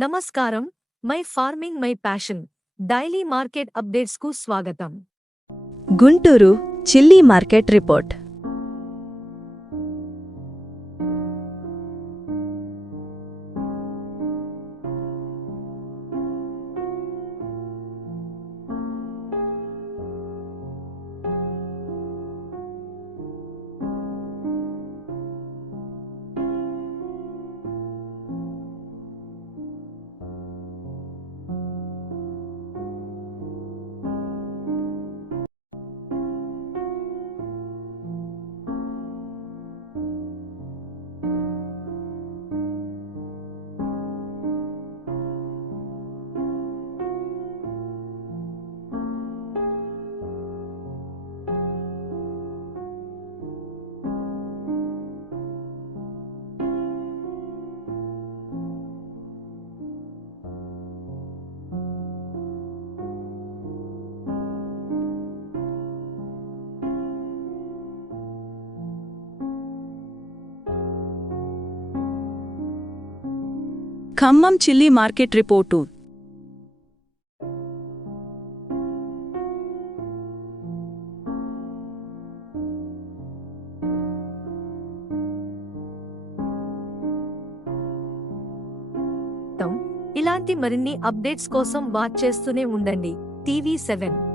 నమస్కారం. My farming my passion. Daily market అప్డేట్స్కు స్వాగతం. Guntur chilli market report. Khammam chilli market report. ఇలాంటి మరిన్ని updates కోసం వాచ్ చేస్తూనే ఉండండి. TV seven.